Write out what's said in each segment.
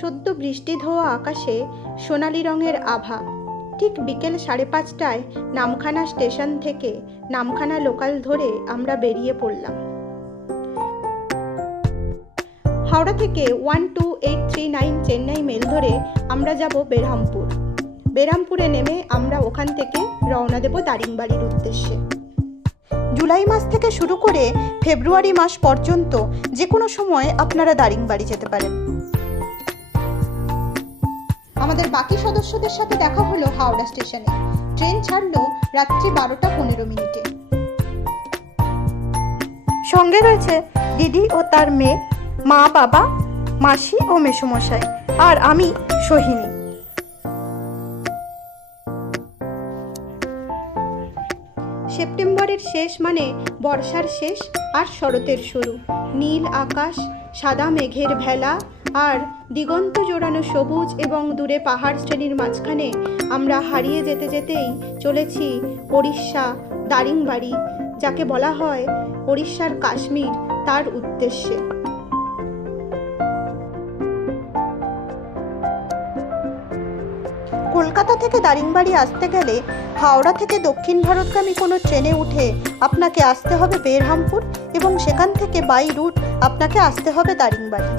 সদ্য বৃষ্টি ধোয়া আকাশে সোনালি রঙের আভা। ঠিক বিকেল 5:30টায় নামখানা স্টেশন থেকে নামখানা লোকাল ধরে আমরা বেরিয়ে পড়লাম। হাওড়া থেকে 12839 চেন্নাই মেল ধরে আমরা যাব বেরহামপুর। বেরহামপুরে নেমে আমরা ওখান থেকে রওনা দেব দারিংবাড়ির উদ্দেশ্যে। জুলাই মাস থেকে শুরু করে ফেব্রুয়ারি মাস পর্যন্ত যে কোনো সময় আপনারা দারিংবাড়ি যেতে পারেন। আমাদের বাকি সদস্যদের সাথে দেখা হলো হাওড়া স্টেশনে। ট্রেন ছাড়লো রাত্রি 12:15। সঙ্গে রয়েছে দিদি ও তার মেয়ে, মা বাবা, মাসি ও মেসোমশাই, আর আমি সোহিনী। সেপ্টেম্বরের শেষ মানে বর্ষার শেষ আর শরতের শুরু। নীল আকাশ, সাদা মেঘের ভেলা আর দিগন্ত জোড়ানো সবুজ এবং দূরে পাহাড় শ্রেণীর মাঝখানে আমরা হারিয়ে যেতে যেতেই চলেছি ওড়িশা, দারিংবাড়ি, যাকে বলা হয় ওড়িশার কাশ্মীর, তার উদ্দেশ্যে। কলকাতা থেকে দারিংবাড়ি আসতে গেলে হাওড়া থেকে দক্ষিণ ভারতগামী কোনো ট্রেনে উঠে আপনাকে আসতে হবে বেরহামপুর এবং সেখান থেকে বাই রুট আপনাকে আসতে হবে দারিংবাড়ি।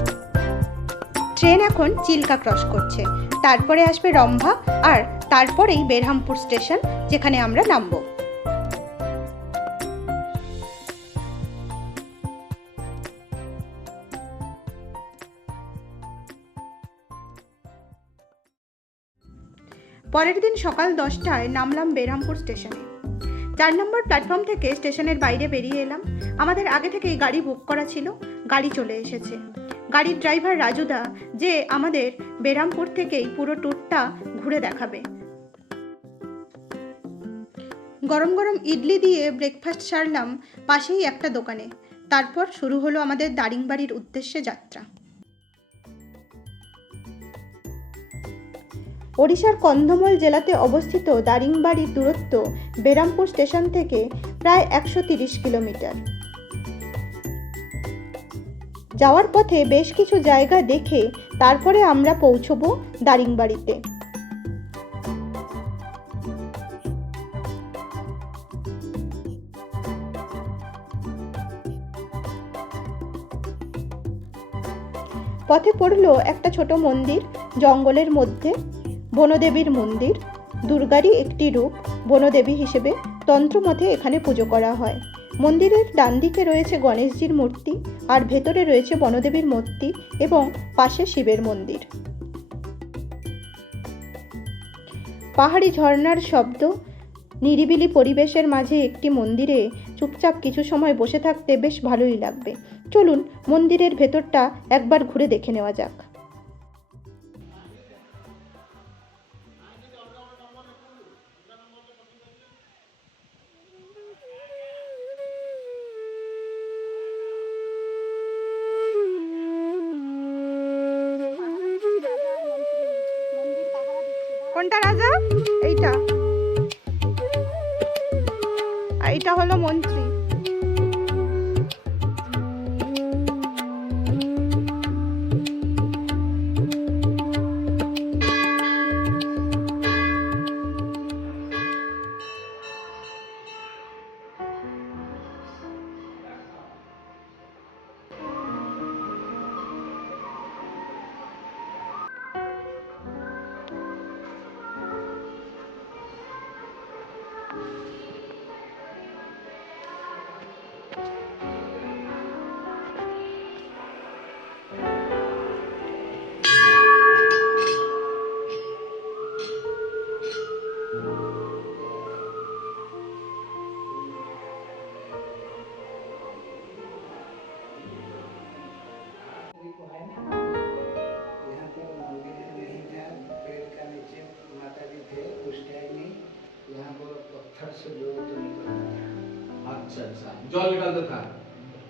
ট্রেন এখন চিল্কা ক্রস করছে, তারপরে আসবে রম্ভা আর তারপরেই বেরহামপুর স্টেশন, যেখানে আমরা নামবো। পরের দিন সকাল 10টায় নামলাম বেরহামপুর স্টেশনে। 4 নম্বর প্ল্যাটফর্ম থেকে স্টেশনের বাইরে বেরিয়ে এলাম। আমাদের আগে থেকেই গাড়ি বুক করা ছিল, গাড়ি চলে এসেছে। গাড়ির ড্রাইভার রাজুদা যে আমাদের বেরহামপুর থেকেই পুরো ট্যুরটা ঘুরে দেখাবে। গরম গরম ইডলি দিয়ে ব্রেকফাস্ট সারলাম পাশেই একটা দোকানে। তারপর শুরু হলো আমাদের দারিংবাড়ির উদ্দেশ্যে যাত্রা। ওড়িশার কন্ধমাল জেলাতে অবস্থিত দারিংবাড়ির দূরত্ব বেরহামপুর স্টেশন থেকে প্রায় 130 কিলোমিটার। যাওয়ার পথে বেশ কিছু জায়গা দেখে তারপরে আমরা পৌঁছবো দারিংবাড়িতে। পথে পড়লো একটা ছোট মন্দির জঙ্গলের মধ্যে, বনদেবীর মন্দির। দুর্গারই একটি রূপ বনদেবী হিসেবে তন্ত্রমতে এখানে পুজো করা হয়। মন্দিরের ডান দিকে রয়েছে গণেশজির মূর্তি আর ভেতরে রয়েছে বনদেবীর মূর্তি এবং পাশে শিবের মন্দির। পাহাড়ি ঝর্ণার শব্দ, নিরিবিলি পরিবেশের মাঝে একটি মন্দিরে চুপচাপ কিছু সময় বসে থাকতে বেশ ভালোই লাগবে। চলুন মন্দিরের ভেতরটা একবার ঘুরে দেখে নেওয়া যাক। কোনটা রাজা? এইটা, আর এইটা হলো মন্ত্রী। अच्छा अच्छा, जल निकालता था।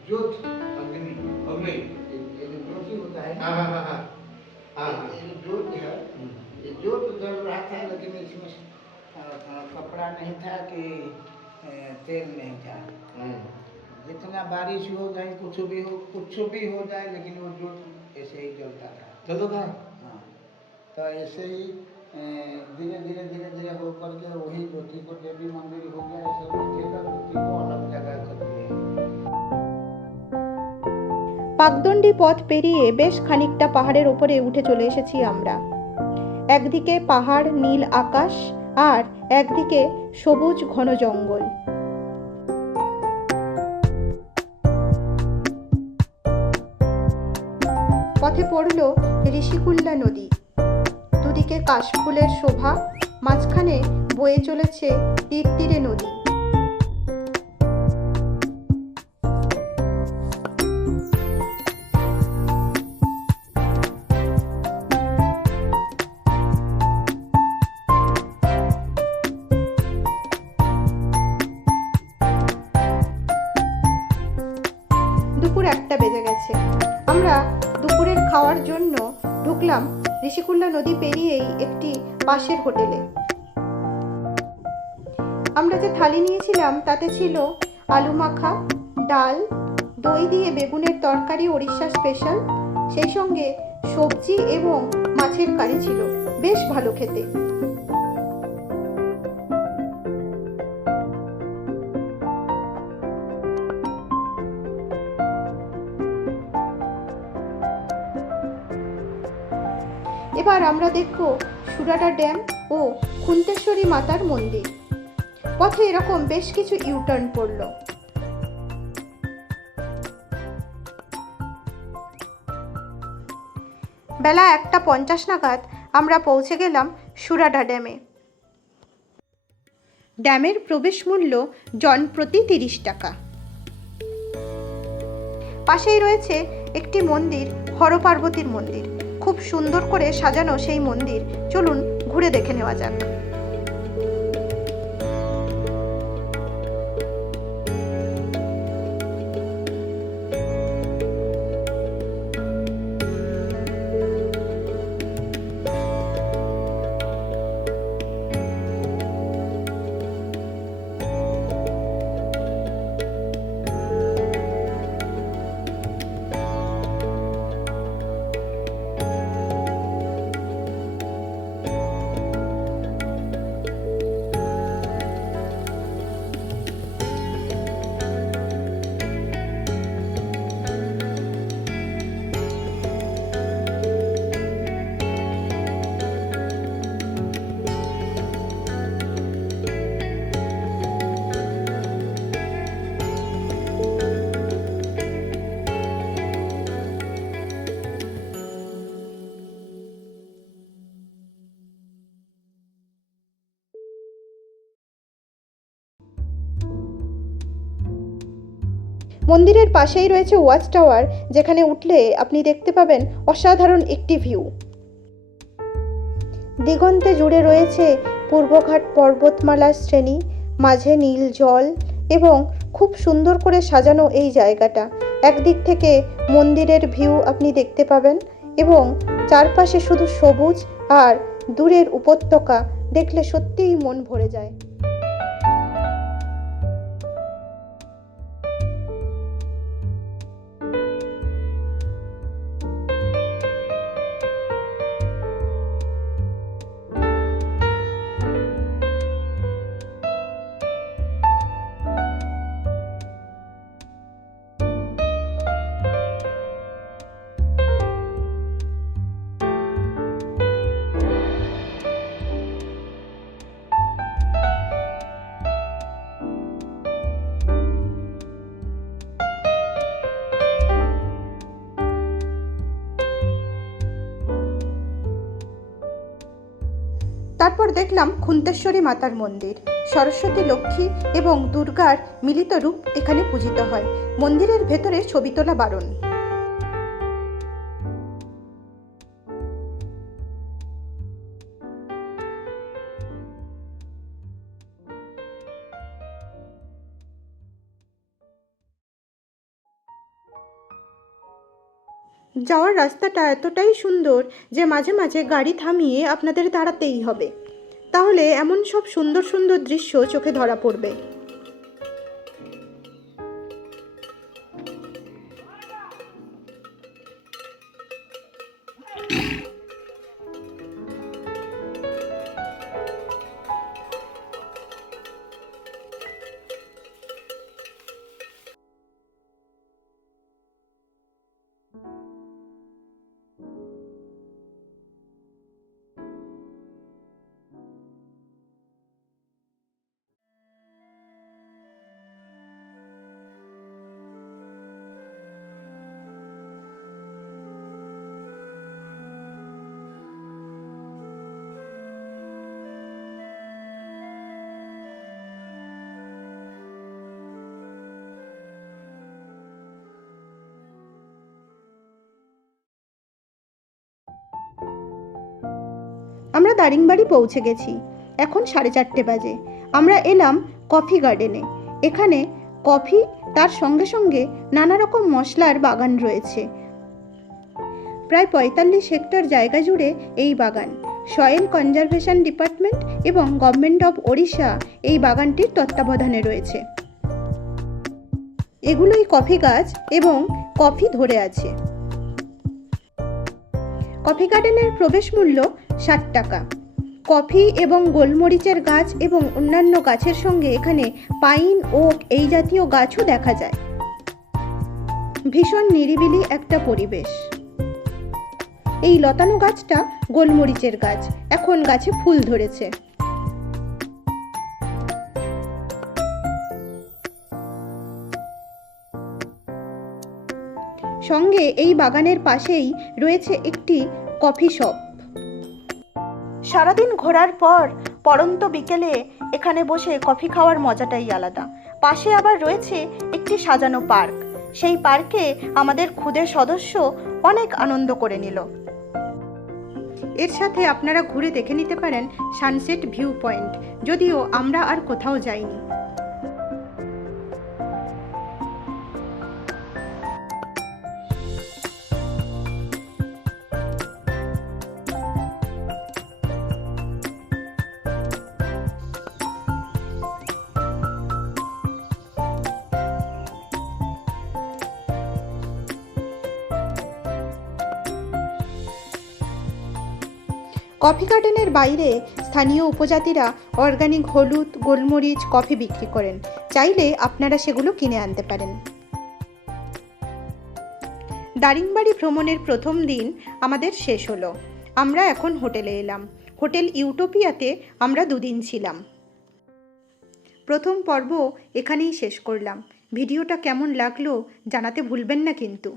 जोत अग्नि अग्नि ये जो ज्योति होता है हाँ ना, हाँ हाँ हाँ हाँ ये जो जोत है, ये जोत जल रहा था, लेकिन इसमें कपड़ा नहीं था कि तेल नहीं था। जितना बारिश हो जाए, कुछ भी हो जाए, लेकिन वो जोत ऐसे ही जलता था। चलता था। तो ऐसे ही धीरे धीरे धीरे धीरे हो करके वही ज्योतिपुर देवी मंदिर हो गया, ऐसे उठेगा ज्योति को अलग जगह कर दिए। পাকদণ্ডী পথ পেরিয়ে বেশ খানিকটা পাহাড়ের ওপরে উঠে চলে এসেছি আমরা। একদিকে পাহাড়, নীল আকাশ, আর একদিকে সবুজ ঘন জঙ্গল। পথে পড়ল ঋষিকুল্যা নদী, দুদিকে কাশফুলের শোভা, মাঝখানে বয়ে চলেছে তীর তীরে নদী। দুপুর 1টা বেজে গেছে। আমরা দুপুরের খাওয়ার জন্য ঢুকলাম ঋষিকুল্যা নদী পেরিয়েই একটি পাশের হোটেলে। আমরা যে থালি নিয়েছিলাম তাতে ছিল আলু মাখা, ডাল, দই দিয়ে বেগুনের তরকারি ওড়িশা স্পেশাল, সেই সঙ্গে সবজি এবং মাছের কারি ছিল, বেশ ভালো খেতে। এবার আমরা দেখব সুরাডা ড্যাম ও খুন্তেশ্বরী মাতার মন্দির। পথে এরকম বেশ কিছু ইউটার্ন পড়ল। বেলা 1:50 নাগাদ আমরা পৌঁছে গেলাম সুরাডা ড্যামে। ড্যামের প্রবেশ মূল্য জন প্রতি 30 টাকা। পাশেই রয়েছে একটি মন্দির, হরপার্বতীর মন্দির। খুব সুন্দর করে সাজানো সেই মন্দির, চলুন ঘুরে দেখে নেওয়া যাক। মন্দিরের পাশেই রয়েছে ওয়াচ টাওয়ার, যেখানে উঠলে আপনি দেখতে পাবেন অসাধারণ একটি ভিউ। দিগন্তে জুড়ে রয়েছে পূর্বঘাট পর্বতমালার শ্রেণী, মাঝে নীল জল এবং খুব সুন্দর করে সাজানো এই জায়গাটা। একদিক থেকে মন্দিরের ভিউ আপনি দেখতে পাবেন এবং চারপাশে শুধু সবুজ আর দূরের উপত্যকা, দেখলে সত্যিই মন ভরে যায়। তারপর দেখলাম খুন্তেশ্বরী মাতার মন্দির। সরস্বতী, লক্ষ্মী এবং দুর্গার মিলিত রূপ এখানে পূজিত হয়। মন্দিরের ভেতরে ছবি তোলা বারণ। যাওয়ার রাস্তাটা এতটাই সুন্দর যে মাঝে মাঝে গাড়ি থামিয়ে আপনাদের দাঁড়াতেই হবে, তাহলে এমন সব সুন্দর সুন্দর দৃশ্য চোখে ধরা পড়বে। আমরা দারিংবাড়ি পৌঁছে গেছি। এখন 4:30 বাজে। আমরা এলাম কফি গার্ডেনে। এখানে কফি, তার সঙ্গে সঙ্গে নানা রকম মশলার বাগান রয়েছে। প্রায় 45 হেক্টর জায়গা জুড়ে এই বাগান। সয়েল কনজারভেশন ডিপার্টমেন্ট এবং গভর্নমেন্ট অফ ওড়িশা এই বাগানটির তত্ত্বাবধানে রয়েছে। এগুলোই কফি গাছ এবং কফি ধরে আছে। কফি গার্ডেনের প্রবেশ মূল্য 60 টাকা। কফি এবং গোলমরিচের গাছ এবং অন্যান্য গাছের সঙ্গে এখানে পাইন, ওক এই জাতীয় গাছও দেখা যায়। ভীষণ নিরিবিলি একটা পরিবেশ। এই লতানো গাছটা গোলমরিচের গাছ, এখন গাছে ফুল ধরেছে। সঙ্গে এই বাগানের পাশেই রয়েছে একটি কফি শপ। সারাদিন ঘোরার পর পড়ন্ত বিকেলে এখানে বসে কফি খাওয়ার মজাটাই আলাদা। পাশে আবার রয়েছে একটি সাজানো পার্ক। সেই পার্কে আমাদের খুদে সদস্য অনেক আনন্দ করে নিল। এর সাথে আপনারা ঘুরে দেখে নিতে পারেন সানসেট ভিউ পয়েন্ট, যদিও আমরা আর কোথাও যাইনি। কফি গার্ডেনের বাইরে স্থানীয় উপজাতিরা অর্গানিক হলুদ, গোলমরিচ, কফি বিক্রি করেন। চাইলে আপনারা সেগুলো কিনে আনতে পারেন। দারিংবাড়ি ভ্রমণের প্রথম দিন আমাদের শেষ হলো। আমরা এখন হোটেলে এলাম। হোটেল ইউটোপিয়াতে আমরা 2 দিন ছিলাম। প্রথম পর্ব এখানেই শেষ করলাম। ভিডিওটা কেমন লাগলো জানাতে ভুলবেন না কিন্তু।